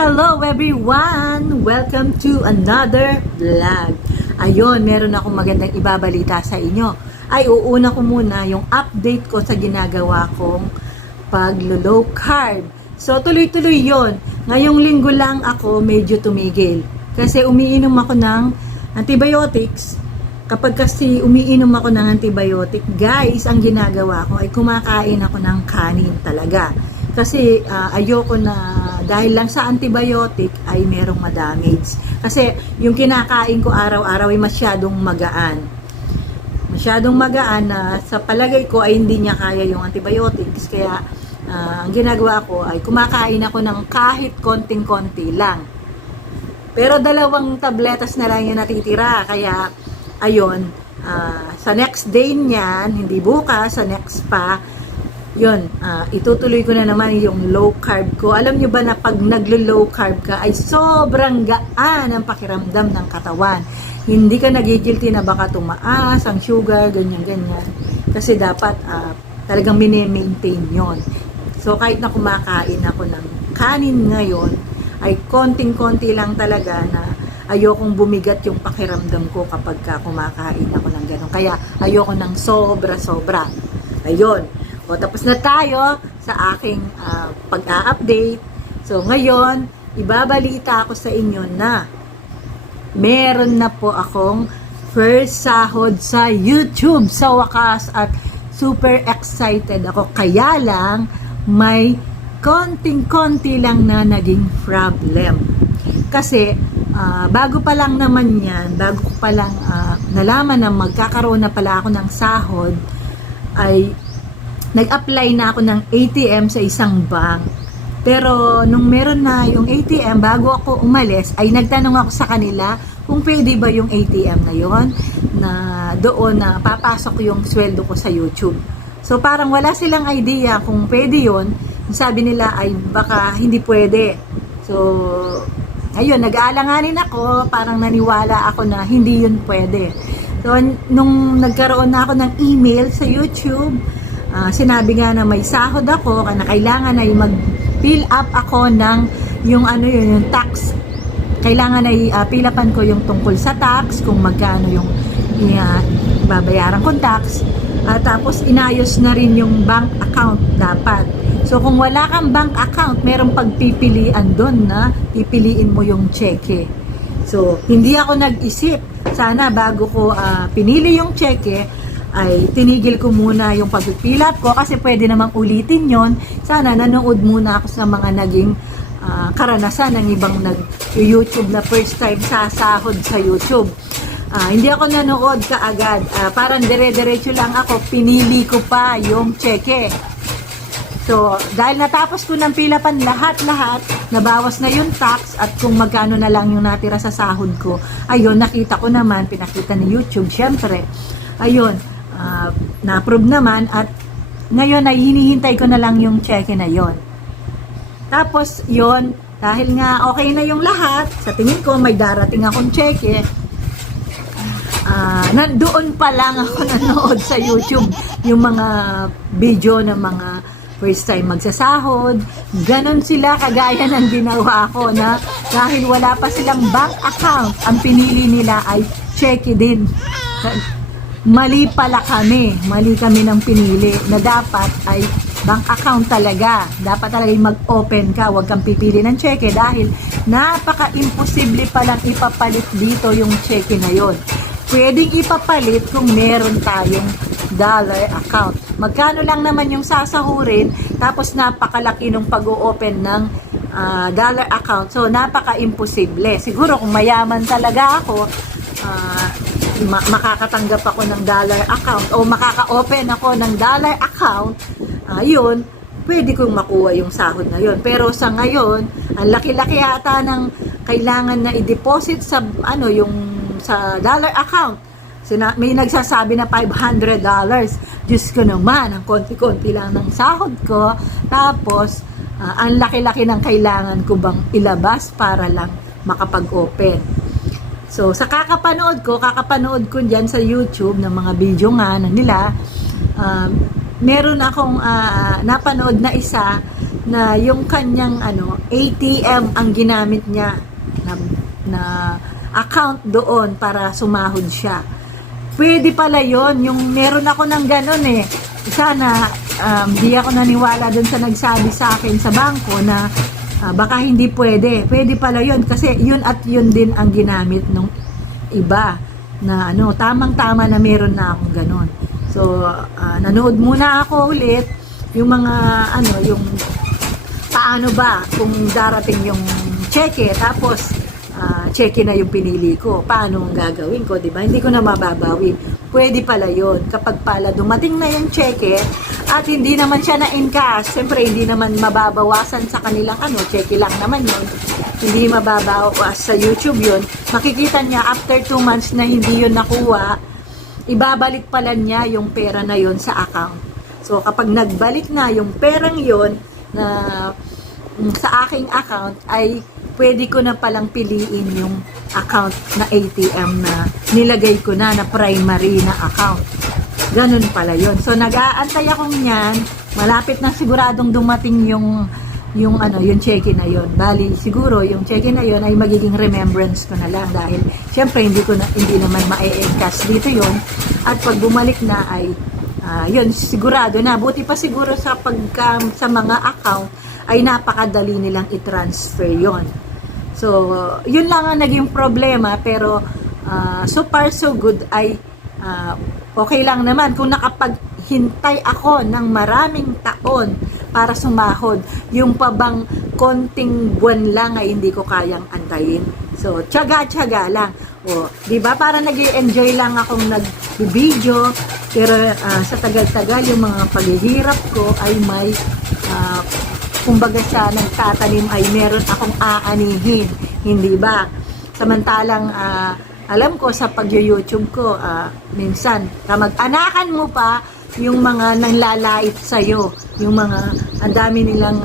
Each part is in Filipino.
Hello everyone! Welcome to another vlog. Ayun, meron akong magandang ibabalita sa inyo. Ay, uuna ko muna yung update ko sa ginagawa kong pag-low carb. So, tuloy-tuloy yon. Ngayong linggo lang ako medyo tumigil. Kasi umiinom ako ng antibiotics. Kapag kasi umiinom ako ng antibiotic, guys, ang ginagawa ko ay kumakain ako ng kanin talaga. Kasi ayoko na dahil lang sa antibiotic ay merong madamage. Kasi yung kinakain ko araw-araw ay masyadong magaan. Masyadong magaan na sa palagay ko ay hindi niya kaya yung antibiotics. Kaya ang ginagawa ko ay kumakain ako ng kahit konting-konti lang. Pero 2 tabletas na lang yung natitira. Kaya ayun, sa next day niyan, hindi bukas, sa next pa, yun, itutuloy ko na naman yung low carb ko. Alam nyo ba na pag naglo-low carb ka ay sobrang gaan ang pakiramdam ng katawan. Hindi ka nagigilty na baka tumaas ang sugar, ganyan-ganyan. Kasi dapat talagang mini-maintain yon. So kahit na kumakain ako ng kanin ngayon, ay konting-konti lang talaga na ayokong bumigat yung pakiramdam ko kapag kumakain ako ng gano'n. Kaya ayoko ng sobra-sobra. Ayun. O, tapos na tayo sa aking pag-a-update. So, ngayon, ibabalita ako sa inyo na meron na po akong first sahod sa YouTube sa wakas at super excited ako. Kaya lang, may konting-konti lang na naging problem. Kasi, bago pa lang naman yan, bago ko pa lang nalaman na magkakaroon na pala ako ng sahod, ay nag-apply na ako ng ATM sa isang bank. Pero nung meron na yung ATM, bago ako umalis, ay nagtanong ako sa kanila kung pwede ba yung ATM na yon na doon na papasok yung sweldo ko sa YouTube. So parang wala silang idea kung pwede yon. Sabi nila ay baka hindi pwede. So ayun, nag-aalanganin ako, parang naniwala ako na hindi yun pwede. So nung nagkaroon na ako ng email sa YouTube, sinabi nga na may sahod ako, na kailangan ay mag-fill up ako ng yung yung tax. Kailangan ay fill upan ko yung tungkol sa tax, kung magkano yung babayaran kong tax. Tapos inayos na rin yung bank account dapat. So kung wala kang bank account, merong pagpipilian doon na pipiliin mo yung cheque. So hindi ako nag-isip. Sana bago ko pinili yung cheque, ay tinigil ko muna yung pag-fill up ko kasi pwede namang ulitin yon. Sana nanood muna ako sa mga naging karanasan ng ibang nag-YouTube na first time sasahod sa YouTube. Hindi ako nanood kaagad. Parang dire-diretso lang ako. Pinili ko pa yung cheque. So, dahil natapos ko ng pilapan lahat-lahat, nabawas na yung tax at kung magkano na lang yung natira sa sahod ko, ayun, nakita ko naman, pinakita ni YouTube, syempre. Ayun, na-approve naman at ngayon ay hinihintay ko na lang yung cheque na yon. Tapos yon, dahil nga okay na yung lahat, sa tingin ko may darating akong cheque. Doon pa lang ako nanood sa YouTube yung mga video ng mga first time magsasahod. Ganon sila kagaya ng ginawa ko na dahil wala pa silang bank account, ang pinili nila ay cheque din. Mali kami ng pinili na dapat ay bank account talaga. Dapat talaga mag-open ka, huwag kang pipili ng cheque dahil napaka-imposible palang ipapalit dito yung cheque na yon. Pwedeng ipapalit kung meron tayong dollar account. Magkano lang naman yung sasahurin, tapos napakalaki nung pag-o-open ng dollar account. So napaka-imposible. Siguro kung mayaman talaga ako, makakatanggap ako ng dollar account o makaka-open ako ng dollar account, yun, pwede kong makuha yung sahod na yun. Pero sa ngayon, ang laki-laki ata ng kailangan na i-deposit sa sa dollar account. May nagsasabi na $500. Diyos ko naman, ang konti-konti lang ng sahod ko. Tapos, ang laki-laki ng kailangan ko bang ilabas para lang makapag-open. So, sa kakapanood ko dyan sa YouTube ng mga video nga na nila, meron akong napanood na isa na yung kanyang ATM ang ginamit niya na account doon para sumahod siya. Pwede pala yon, yung meron ako ng ganon eh. Sana di ako naniwala doon sa nagsabi sa akin sa bangko na baka hindi pwede. Pwede pala yon kasi yun at yun din ang ginamit nung iba na tamang-tama na meron na akong ganon. So nanood muna ako ulit yung mga yung paano ba kung darating yung cheque tapos cheque na yung pinili ko, paano ang gagawin ko, di ba? Hindi ko na mababawi. Pwede pala yon kapag pala dumating na yung cheque at hindi naman siya na in cash. Siyempre hindi naman mababawasan sa kanilang cheque lang naman yon, hindi mababawas sa YouTube yon. Makikita niya after 2 months na hindi yon nakuha, ibabalik pala niya yung pera na yon sa account. So kapag nagbalik na yung perang yon na sa aking account, ay pwede ko na palang piliin yung account na ATM na nilagay ko na primary na account. Ganun pala yon. So nag-aantay ako niyan, malapit na siguradong dumating yung cheque na yon. Bali siguro yung cheque na yon ay magiging remembrance ko na lang dahil syempre hindi naman ma-encash dito yon. At pag bumalik na ay yun sigurado na. Buti pa siguro sa mga account ay napakadali nilang i-transfer yon. So, yun lang ang naging problema, pero so far so good ay okay lang naman. Kung nakapaghintay ako ng maraming taon para sumahod, yung pabang konting buwan lang ay hindi ko kayang antayin. So, tiyaga-tiyaga lang. O, di ba? Para nag-enjoy lang akong nag-video, pero sa tagal-tagal yung mga paghihirap ko ay may kumbaga sa nagtatanim ay meron akong aanihin, hindi ba? Samantalang alam ko sa pag-YouTube ko, minsan kamag-anakan mo pa yung mga nanglalait sa'yo, yung mga ang dami nilang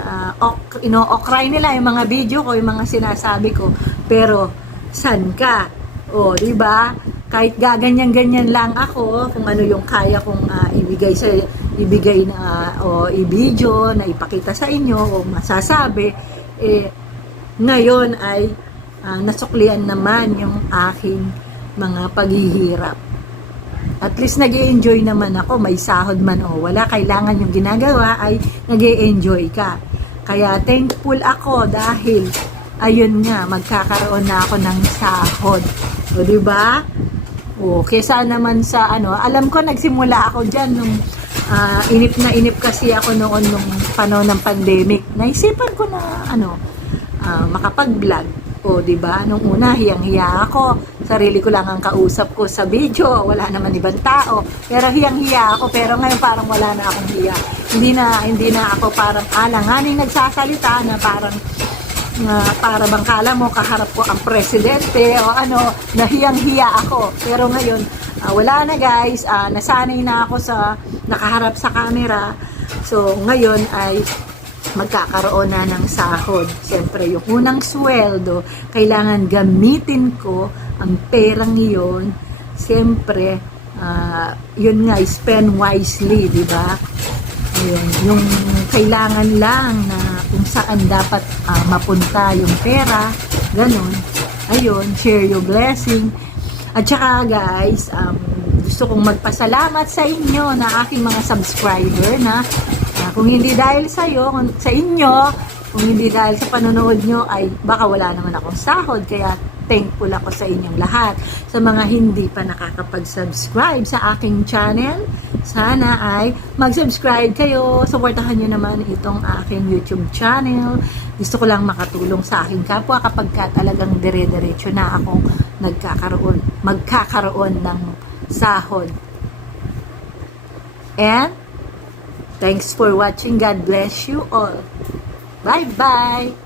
ino-okray nila yung mga video ko, yung mga sinasabi ko, pero san ka? O, di ba? Kahit gaganyan-ganyan lang ako, kung ano yung kaya kong ibigay na o i-video na ipakita sa inyo o masasabi, ngayon ay nasuklian naman yung aking mga paghihirap. At least nag-i-enjoy naman ako, may sahod man o wala, kailangan yung ginagawa ay nag-i-enjoy ka. Kaya thankful ako dahil ayun nga, magkakaroon na ako ng sahod. O diba? O kesa naman sa alam ko nagsimula ako dyan nung inip kasi ako noon nung panahon ng pandemic. Naisipan ko na makapag-vlog. O, di ba? Nung una, hiyang-hiya ako. Sarili ko lang ang kausap ko sa video. Wala naman ibang tao. Pero hiyang-hiya ako. Pero ngayon parang wala na akong hiya. Hindi na ako parang alanganing nagsasalita na parang para bang kala mo kaharap ko ang presidente o nahiyang-hiya ako. Pero ngayon, wala na guys. Nasanay na ako sa nakaharap sa camera. So, ngayon ay magkakaroon na ng sahod. Siyempre, yung unang sweldo, kailangan gamitin ko ang perang iyon. Siyempre, yun nga, spend wisely, di ba? Ayun, yung kailangan lang na kung saan dapat mapunta yung pera, ganun. Ayun, share your blessing. At saka guys, gusto kong magpasalamat sa inyo na aking mga subscriber na kung hindi dahil sa inyo, kung hindi dahil sa panonood nyo, ay baka wala naman akong sahod. Kaya thankful ako sa inyong lahat. Sa mga hindi pa nakakapag-subscribe sa aking channel, sana ay mag-subscribe kayo. Supportahan nyo naman itong aking YouTube channel. Gusto ko lang makatulong sa aking kapwa kapag talagang dire-diretso na akong magkakaroon ng sahod. And thanks for watching. God bless you all. Bye-bye.